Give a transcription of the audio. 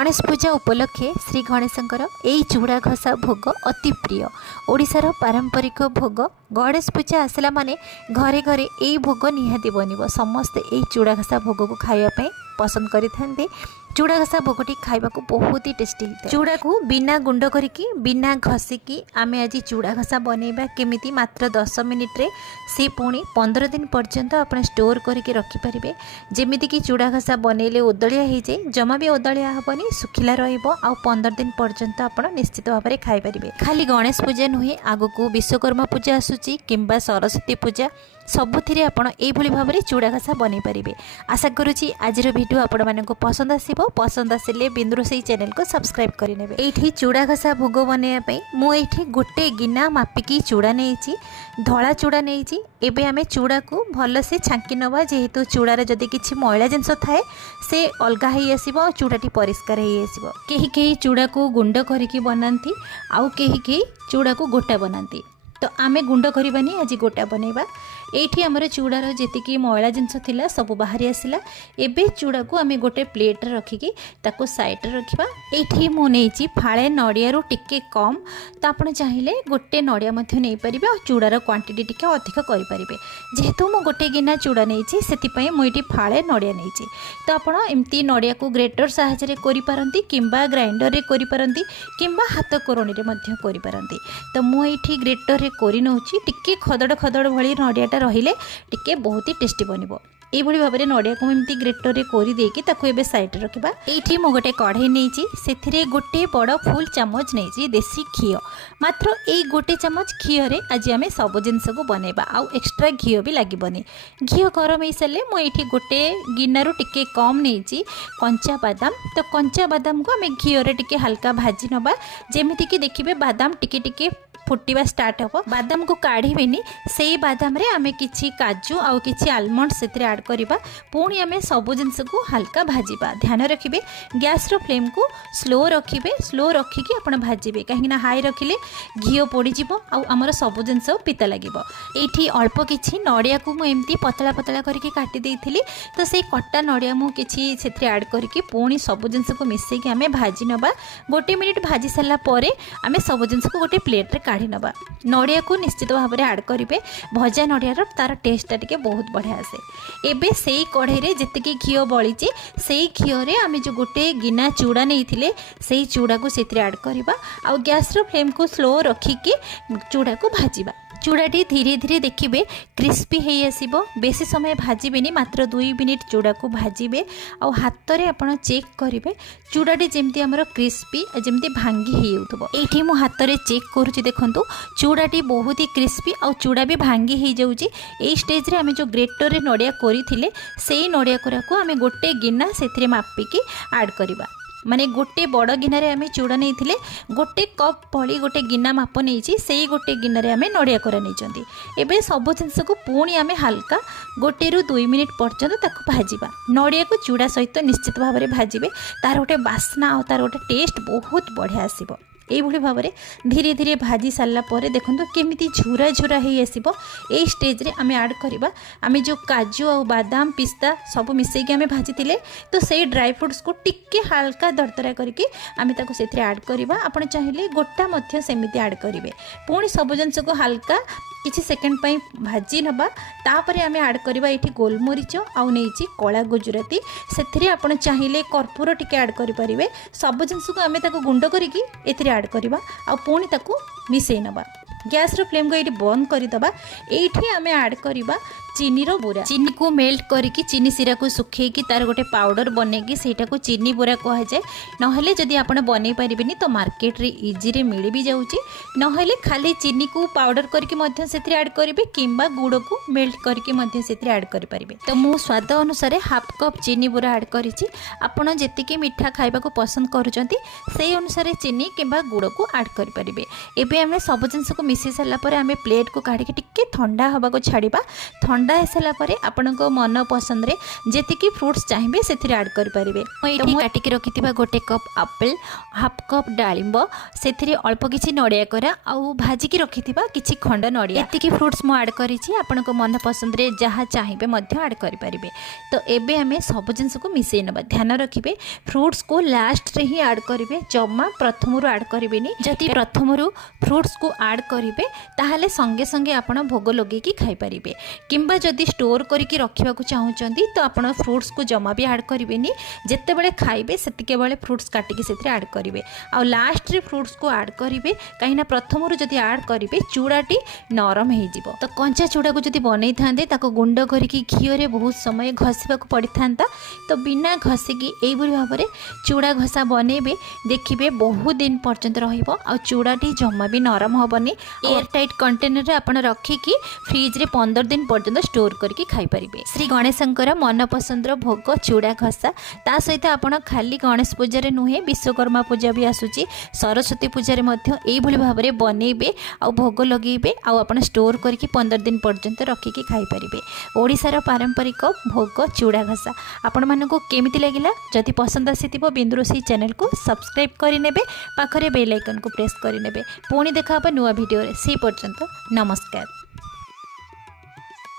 गणेश पूजा उपलक्षे श्री गणेशंकर यही चूड़ा घसा भोग अति प्रिय। ओडिशार पारंपरिक भोग। गणेश पूजा आसला माने घरे घरे यही भोग निहाती बनब। समस्ते यही चूड़ा घसा भोग को खाइबा पसंद करिथांते। चूड़ा घसा भोगटी खाइबाकू बहुत ही टेस्टी होता है। चूड़ा को बिना गुंड करिकी बिना घसिकी आमे आज चूड़ा घसा बनैबा केमिति मात्र 10 मिनिट रे से पुणी 15 दिन पर्यंत आपण स्टोर करके रखि परिबे। जेमिति कि चूड़ा घसा बनैले ओदलिया हो जाए, जमा भी ओदलिया हबनी, सुखिला रहिबो आ 15 दिन पर्यंत आपण निश्चित भाव में खाई परिबे। खाली गणेश पूजा नुहे, आगको विश्वकर्मा पूजा आसुची किंबा सरस्वती पूजा सबुथिरे आपण एभली भाव में चूड़ा घसा बनै परिबे। आशा करूची आज वीडियो आपण मानको पसंद आसीबो। पसंद आसिले बिंदुरोसेई चैनल को सब्सक्राइब करिनेबे। एठी चूड़ा घसा भोग बनैया पई मु एठी गोटे गिना मापिकी चूड़ा नेइची, धला चूड़ा नेइची। एबे आमे चूड़ा को भल से छांकी नबा, जेहेतु चूड़ार जदि किछि मैला जिंस थाए से अलगा हेई आसीबो, चूड़ाटी परिष्कार हेई आसीबो। केही केही चूड़ा को गुंड करिकी बनांती, आउ केही केही चूड़ा को गोटा बनांती। तो आमे गुंड करबानी, आज गोटा बनैबा। एठी हमर चूड़ार जेतिकी मैला जिंस थिला सब बाहरी आसिला। एबे चूड़ा को आमे गोटे प्लेट रखिकी ताको साइड रे रखिबा। एठी मु नेइची फाळे नडिया रो टिके कम, तो आपण चाहिले गोटे नडिया मध्ये नै परिबे और चूड़ार क्वांटिटी टिके अधिक करि परिबे। जेहेतु मु गोटे गिना चूड़ा नेइची सेति पई मु एठी फाळे नडिया नेइची। तो आपण एम्ति नडिया को ग्रेटर सहायता रे करि पारंती किंबा ग्राइंडर रे करि पारंती किंबा हाथ कोरोनी रे मध्ये करि पारंती। तो मु एठी ग्रेटर रे करि नउची। टिके खदड़ खदड़ भली नडियाटा रहिले टिके बहुत ही टेस्टी बनिबो। एई भली भाबरे नडिया को एम्ति ग्रेटर रे कोरि देकी ताको एबे साइड रे रखिबा। एठी मु गोटे कढ़ाई नेइची, सेथिरे गोटे बड़ फुल चामच नेइची देसी घियो। मात्र एई गोटे चामच घियो रे आज आमे सब जिंस को बनेबा, आउ एक्स्ट्रा घियो भी लागिबनी। घियो गरम हेई साले मु एठी गोटे गिनारू टिके कम नेइची कंचा बादाम। तो कंचा बादाम को आमे घियो रे टिके हल्का भाजी नबा, जेमिति कि देखिबे बादाम टिके टिके फुटिबा स्टार्ट हो। बादाम को काढ़ीबेनी, से बादाम रे आमे किछि काजू आउ किछि आलमंड सेतरे ऐड करिबा। पुणी आमे सब जिंस को हल्का भाजीबा। ध्यान रखिबे गैस रो फ्लेम को स्लो रखिबे। स्लो रखिकी आपण भाजीबे, काहे ना हाई रखिले घियो पोड़ी जिवो आउ हमर सब जिंस पिता लागिबो। एठी अल्प किछि नडिया को मु एम्ति पतला पतला करके काटी देइथिली। तो से कट्टा नडिया मु किछि सेतरे ऐड करके पुणी सब जिंस को मिसेकी आमे भाजी नबा। गोटे मिनिट भाजी साला परे आमे सब जिंस को गोटे प्लेट रे काढ़ी नबा। नडिया को निश्चित भाव में ऐड करेंगे। भजा नडिया तार टेस्टा टिके बहुत बढ़िया आसे। एबे सेई कढ़ाई रे जेतिकी घियो बळीची सेई घियो रे आमे जो गोटे गिना चूड़ा नेइथिले सेई चूड़ा को सेतरे ऐड करबा, आ गैस रो फ्लेम को स्लो रखिकी चूड़ा को भाजीबा। चूड़ाटी धीरे धीरे देखिए क्रिस्पी हेई आसीबो। बेसी समय भाजीबेनी, मात्र 2 मिनिट चूड़ा को भाजीबे। आउ हाथ रे आपण चेक करिवे चूड़ाटी जेमती हमर क्रिस्पी जेमती भांगी हेई उठबो। एठी मु हाथ रे चेक करूची, देखंतु चूड़ाटी बहुत ही क्रिस्पी आउ चूड़ा भी भांगी हेई जाउची। एई स्टेज रे आमे जो ग्रेटर रे नडिया करिथिले सेई नडिया कोरा को आमे गोटे गिना सेथिरे मापिकी ऐड करिबा। माने गोटे बड़ गिनारे आमे चूड़ा नेइथिले गोटे कप भली गोटे गिना माप नेइची, सेई गोटे गिनारे आमे नडिया कोरा नेइचंती। एबे सब जिंस को पुणी आमे हल्का 1 ରୁ 2 मिनिट पर्यंत ताको भाजीबा। नडिया को चूड़ा सहित निश्चित भाव में भाजीबे, तार गोटे बास्ना और तार गोटे टेस्ट बहुत बढ़िया आसीबो। एई भली भाव में धीरे धीरे भाजी सारा पर देखो केमिति झुरा झुरा हेई आसीबो। एई स्टेज रे आमे ऐड करिबा आमे जो काजू और बादाम पिस्ता सब मिसेकी आमे भाजीतिले। तो सेई ड्राई फ्रूट्स को टिके हल्का दरदरा करके आमे ताको सेथरे ऐड करिबा। आपण चाहिले गोटा मध्य सेमिति ऐड करिवे। पुणी सब जिंस को हल्का किछि सेकेंड पई भाजी नबा। तापरे आमे ऐड करिबा एठी गोलमरीच आउ नेइची कला गुजराती। सेथरे आपण चाहिले कर्पूर टिके ऐड करि परिबे। सब जिंस को आमे ताको गुंड करिकी एथिरे ऐड करिबा आ पुणी ताको मिसेई नबा। गैस रो फ्लेम को ये बंद करदे। ये आम ऐड करवा चीनी रो बोरा। चीनी को मेल्ट करके चीनी सिरा को सुखेकी तार गोटे पाउडर बनैकी सेटा को चीनी बोरा कह जाए। नहले जदि आपण बनै पारिबेनी तो मार्केट रे इजी रे मिल भी जाउची। नहले खाली चीनी को पाउडर करके मध्य सेथरे ऐड करिवे किंबा गुड़ को मेल्ट करके मध्य सेथरे ऐड करि परिबे। तो मु स्वाद अनुसार हाफ कप चीनी बोरा ऐड करिछि। आपण जेतिकी मीठा खाइबा को पसंद करूचंती सेई अनुसार चीनी किंबा गुड़ को ऐड करि परिबे। एबे हमें सब जिंस को मिसी सारा आम प्लेट को काढ़ी टिके ठंडा हवा को छाड़ा ठंडा हो सारापर आपण मन पसंद रे जेतिकी फ्रुट्स चाहिए से ऐड करेंगे। ये काटिक रखि गोटे कप आपेल हाफ कप डालिंब से अल्प किसी नड़िया करा आउ भाजिकी रखि किसी खंड नड़िया एतिकी फ्रुट्स मु ऐड करी आपण मन पसंद रे जहाँ चाहिए ऐड करेंगे। तो एबे आम सब जिनस को मिसई नवा ध्यान रखिए फ्रुट्स को लास्ट रे ही ऐड करेंगे जमा प्रथम ऐड करेंगे जदि प्रथम फ्रुट्स को ऐड करेंगे ताहले संगे संगे आपण भोग लगे खाईपारे किंबा जदि स्टोर करके रखा चाहूँगी तो आप फ्रुट्स को जमा भी ऐड करेंगे जिते बड़े खाइबे सेतिके बेले फ्रुट्स काटिकी से ऐड करेंगे आ लास्ट रे फ्रुट्स को ऐड करेंगे कहीं प्रथम जदि ऐड करेंगे चूड़ाटी नरम हो तो कंचा चूड़ा को जब बनई था गुंड करके घीओ बहुत समय घसीवा पड़ था तो बिना घसिकी यही भाव में चूड़ा घसा बनइबे देखिए बहुत दिन पर्यंत रूड़ाटी जमा भी नरम हेनी एयर टाइट कंटेनर आप रखिकी फ्रिज रे 15 दिन पर्यंत स्टोर करके खाईपारे। श्री गणेशंकर मन पसंदर भोग चूड़ा घसा ता सहित आपण खाली गणेश पूजा नुहे विश्वकर्मा पूजा भी आसूची सरस्वती पूजा भाव में बनइबे आ भोग लगेबे आ स्टोर करके 15 दिन पर्यंत रखिकी खाईपारे। ओडिशार पारंपरिक भोग चूड़ा घसा आपण मानक केमिति लागिला जदि पसंद आसीथिबो बिंदुरोसई चैनल को सब्सक्राइब करिनेबे पाखरे बेल आइकन को प्रेस करिनेबे पुणी देखा नुआ वीडियो रे से पर्यंत नमस्कार।